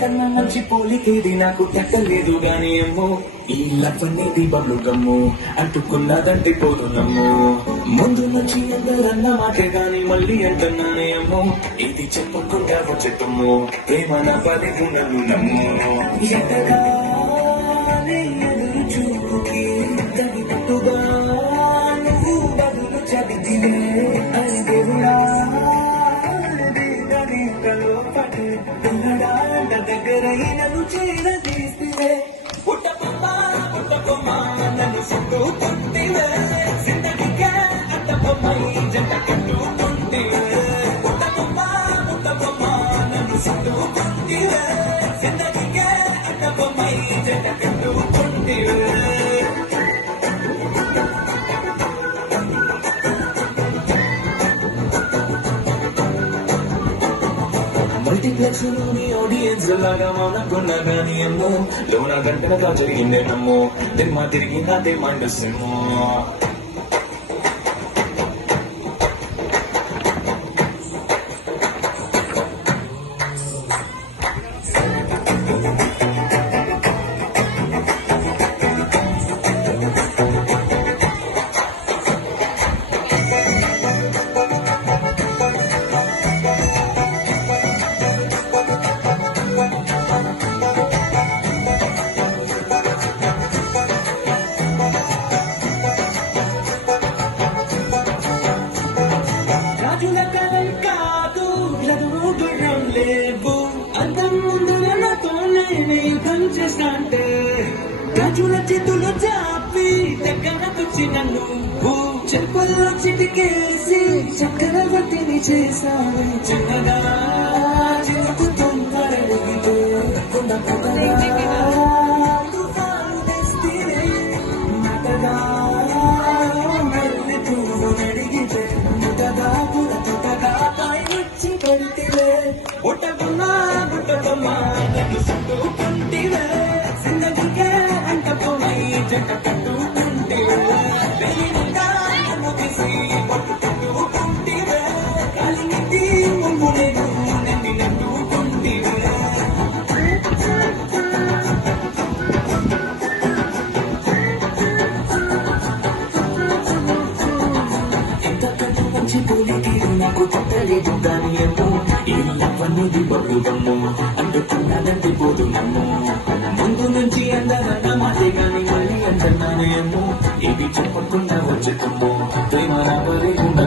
కన్నా మంచి పోలికేది నాకు తట్టలేదు గాని అమ్మో ఈ లవ్ అనేది బబ్లు గమ్ము అంటుకున్నదంటే పోదు నమ్ము ముందు నుంచి అందరన్న మాటే గాని మళ్ళీ అంటున్నానే అమ్మో ఇది చెప్పకుండా వచ్చేతమ్ము ప్రేమ నా పది గుణలు నమ్ము ఎంతగానే ఎదురు చూపుకి తగినట్టుగా నువ్వు బదులు చదివితే అని దేవుడా దగ్గరైనను చేరదీస్తే పుట్టపమ్మా నన్ను చుట్టుకుంటివే జిందగీకే అడ్డపమ్మై జంట కట్టుకుంటివే పుట్టపమ్మా నన్ను చుట్టుకుంటివే జిందగీకే అడ్డపమ్మై జంట కట్టుకుంటివే మల్టీప్లెక్స్ లోని ఆడియన్స్ లాగా మౌనకున్నా గానీ అమ్మో లోన గంటనగా జరిగిందే నమ్మో దిమ్మ తిరిగి నాదే మండసేమో లేవు అందం ముందర నాతోనే యుద్ధం చేస్తాంటే రాజుల చేతులు చాపి దగ్గరకొచ్చి నన్ను చెప్పుల్లో చిటికేసి చక్రవర్తిని చేశావు చిన్నగా చిరుకు తొందరడిగితే కొండ తుఫాను తెస్తే నటగా మళ్ళీ పువ్వు నడిగితే ముటగా పురతుటగా పై వచ్చి పడితే బుట్టకున్నా నన్ను చుట్టుకుంటివే జిందగీకే అంటపోయి జంట కట్టుకుంటివే వెయ్యిగా నన్ను తీసి పట్టుకుంటివే కాలికి ముందు నేను నిన్ను నట్టుకుంటివే ఎంతకంటే మంచి పోలికి నాకు తట్టలేదు దాని ఏమో ఈ లవ్ అనేది బరుగమ్ము అంటుకున్నదంటే పోదు నమ్ము ముందు నుంచి అందరన్న మాటే గాని మళ్ళీ అంటున్నానే అమ్ము ఇది చెప్పకుండా వచ్చేతమ్ము ప్రేమ నా